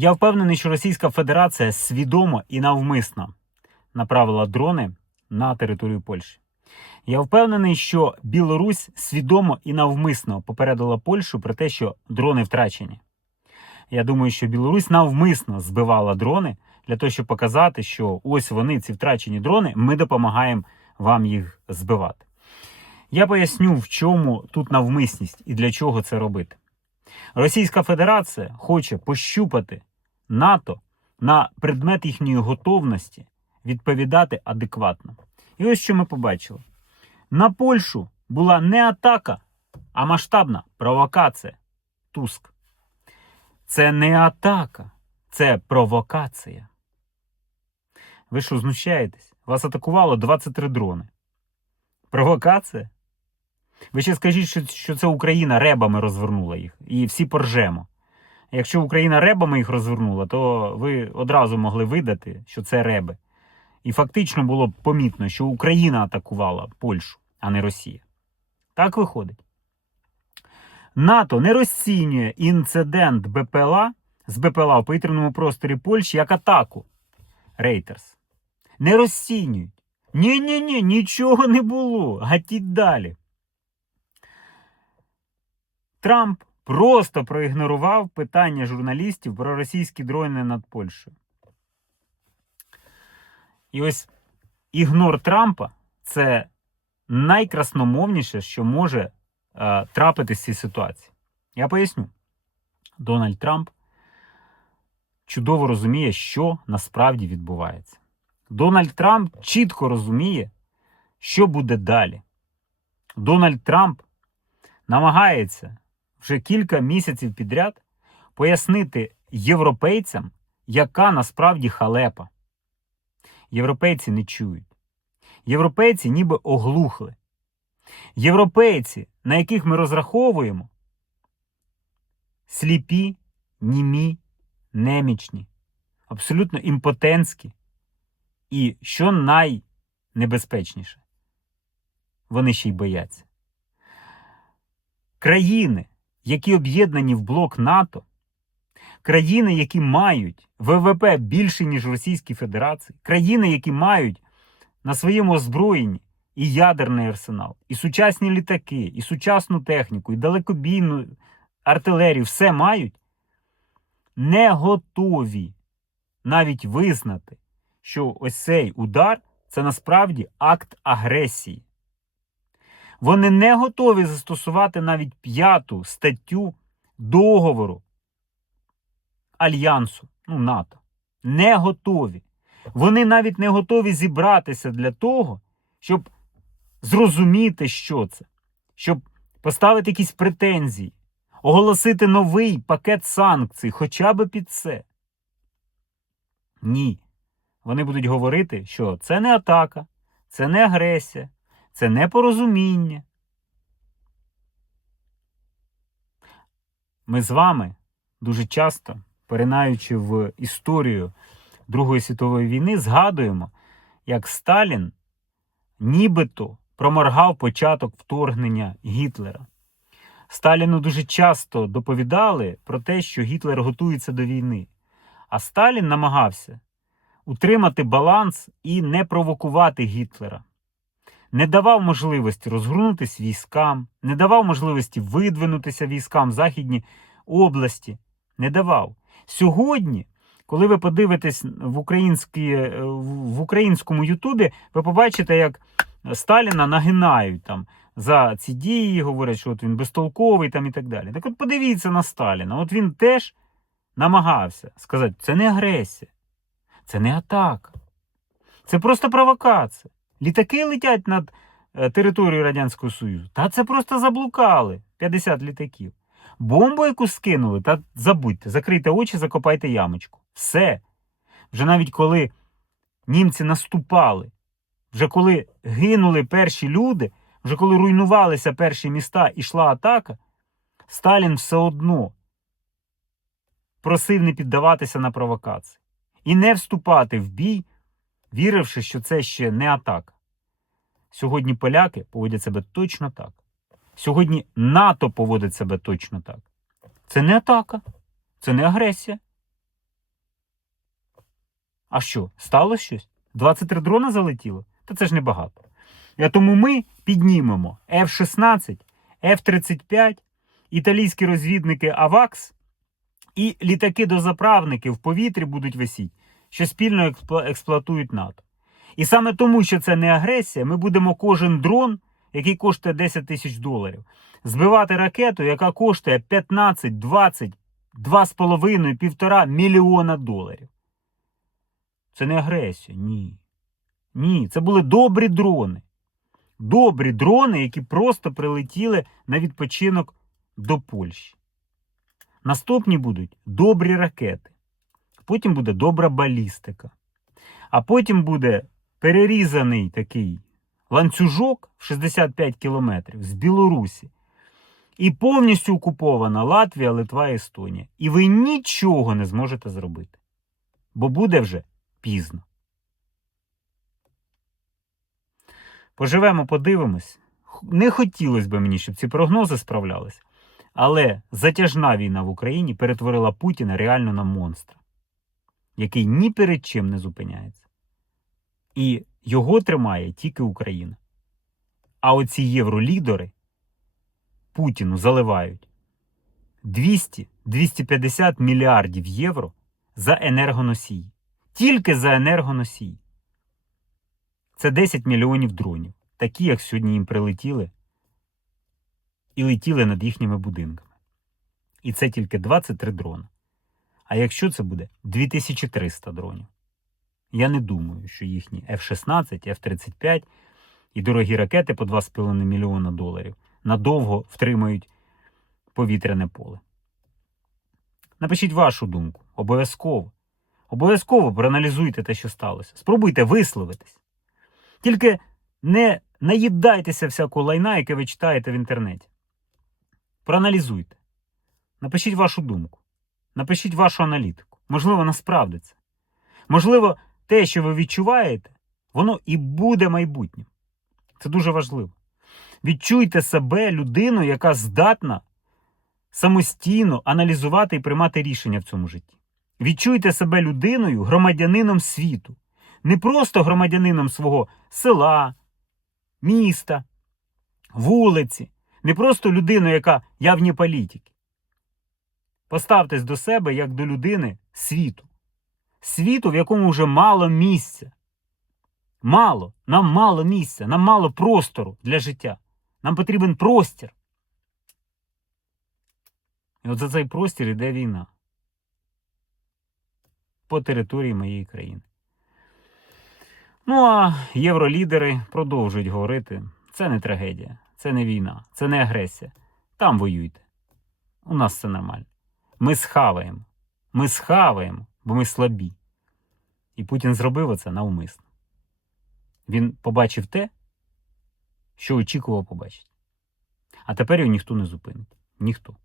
Я впевнений, що Російська Федерація свідомо і навмисно направила дрони на територію Польщі. Я впевнений, що Білорусь свідомо і навмисно попередила Польщу про те, що дрони втрачені. Я думаю, що Білорусь навмисно збивала дрони для того, щоб показати, що ось вони, ці втрачені дрони, ми допомагаємо вам їх збивати. Я поясню, в чому тут навмисність і для чого це робити. Російська Федерація хоче пощупати НАТО на предмет їхньої готовності відповідати адекватно. І ось що ми побачили: на Польщу була не атака, а масштабна провокація. Туск. Це не атака, це провокація. Ви що, знущаєтесь? Вас атакувало 23 дрони. Провокація? Ви ще скажіть, що, це Україна ребами розвернула їх, і всі поржемо. Якщо Україна ребами їх розвернула, то ви одразу могли видати, що це реби. І фактично було б помітно, що Україна атакувала Польщу, а не Росія. Так виходить. НАТО не розцінює інцидент БПЛА з БПЛА в повітряному просторі Польщі як атаку. Рейтерс. Не розцінюють. Ні-ні ні, нічого не було. Гатіть далі. Трамп просто проігнорував питання журналістів про російські дрони над Польщею. І ось ігнор Трампа це найкрасномовніше, що може е, трапитись в цій ситуації. Я поясню. Дональд Трамп чудово розуміє, що насправді відбувається. Дональд Трамп чітко розуміє, що буде далі. Дональд Трамп намагається вже кілька місяців підряд пояснити європейцям, яка насправді халепа. Європейці не чують. Європейці ніби оглухли. Європейці, на яких ми розраховуємо, сліпі, німі, немічні, абсолютно імпотентські. І що найнебезпечніше, вони ще й бояться. Країни, які об'єднані в блок НАТО, країни, які мають ВВП більше, ніж в Російській Федерації, країни, які мають на своєму озброєнні і ядерний арсенал, і сучасні літаки, і сучасну техніку, і далекобійну артилерію, все мають, не готові навіть визнати, що ось цей удар це насправді акт агресії. Вони не готові застосувати навіть п'яту статтю договору Альянсу, ну, НАТО. Не готові. Вони навіть не готові зібратися для того, щоб зрозуміти, що це, щоб поставити якісь претензії, оголосити новий пакет санкцій, хоча б під це. Ні. Вони будуть говорити, що це не атака, це не агресія, це не порозуміння. Ми з вами дуже часто, поринаючи в історію Другої світової війни, згадуємо, як Сталін нібито проморгав початок вторгнення Гітлера. Сталіну дуже часто доповідали про те, що Гітлер готується до війни. А Сталін намагався утримати баланс і не провокувати Гітлера. Не давав можливості розгорнутися військам, не давав можливості видвинутися військам в Західній області. Не давав. Сьогодні, коли ви подивитесь в, українські, в українському Ютубі, ви побачите, як Сталіна нагинають там за ці дії, говорять, що от він безтолковий там і так далі. Так от подивіться на Сталіна. От він теж намагався сказати, це не агресія, це не атака, це просто провокація. Літаки летять над е, територією Радянського Союзу. Та це просто заблукали 50 літаків. Бомбу, яку скинули, та забудьте, закрийте очі, закопайте ямочку. Все. Вже навіть коли німці наступали, вже коли гинули перші люди, вже коли руйнувалися перші міста і йшла атака, Сталін все одно просив не піддаватися на провокації і не вступати в бій, віривши, що це ще не атака. Сьогодні поляки поводять себе точно так. Сьогодні НАТО поводить себе точно так. Це не атака, це не агресія, А що, сталося щось? 23 дрона залетіло? Та це ж небагато. І тому ми піднімемо F-16, F-35, італійські розвідники АВАКС і літаки-дозаправники в повітрі будуть висіти, що спільно експлуатують НАТО. І саме тому, що це не агресія, ми будемо кожен дрон, який коштує 10 тисяч доларів, збивати ракету, яка коштує 15, 20, 2,5, півтора мільйона доларів. Це не агресія, ні. Ні, це були добрі дрони. Добрі дрони, які просто прилетіли на відпочинок до Польщі. Наступні будуть добрі ракети. Потім буде добра балістика. А потім буде перерізаний такий ланцюжок в 65 кілометрів з Білорусі. І повністю окупована Латвія, Литва і Естонія. І ви нічого не зможете зробити. Бо буде вже пізно. Поживемо, подивимось. Не хотілося б мені, щоб ці прогнози справлялися. Але затяжна війна в Україні перетворила Путіна реально на монстра, який ні перед чим не зупиняється. І його тримає тільки Україна. А оці євролідери Путіну заливають 200-250 мільярдів євро за енергоносії. Тільки за енергоносії. Це 10 мільйонів дронів, такі, як сьогодні їм прилетіли і летіли над їхніми будинками. І це тільки 23 дрона. А якщо це буде 2300 дронів, я не думаю, що їхні F-16, F-35 і дорогі ракети по 2,5 мільйона доларів надовго втримають повітряне поле. Напишіть вашу думку. Обов'язково. Обов'язково проаналізуйте те, що сталося. Спробуйте висловитись. Тільки не наїдайтеся всякого лайна, яке ви читаєте в інтернеті. Проаналізуйте. Напишіть вашу думку. Напишіть вашу аналітику. Можливо, вона справдиться. Можливо, те, що ви відчуваєте, воно і буде майбутнім. Це дуже важливо. Відчуйте себе людиною, яка здатна самостійно аналізувати і приймати рішення в цьому житті. Відчуйте себе людиною, громадянином світу. Не просто громадянином свого села, міста, вулиці, не просто людиною, яка я вні політики. Поставтесь до себе як до людини світу. Світу, в якому вже мало місця. Мало, нам мало місця, нам мало простору для життя. Нам потрібен простір. І от за цей простір йде війна по території моєї країни. Ну а євролідери продовжують говорити: це не трагедія, це не війна, це не агресія. Там воюйте. У нас все нормально. Ми схаваємо. Ми схаваємо, бо ми слабі. І Путін зробив це навмисно. Він побачив те, що очікував побачити. А тепер його ніхто не зупинить. Ніхто.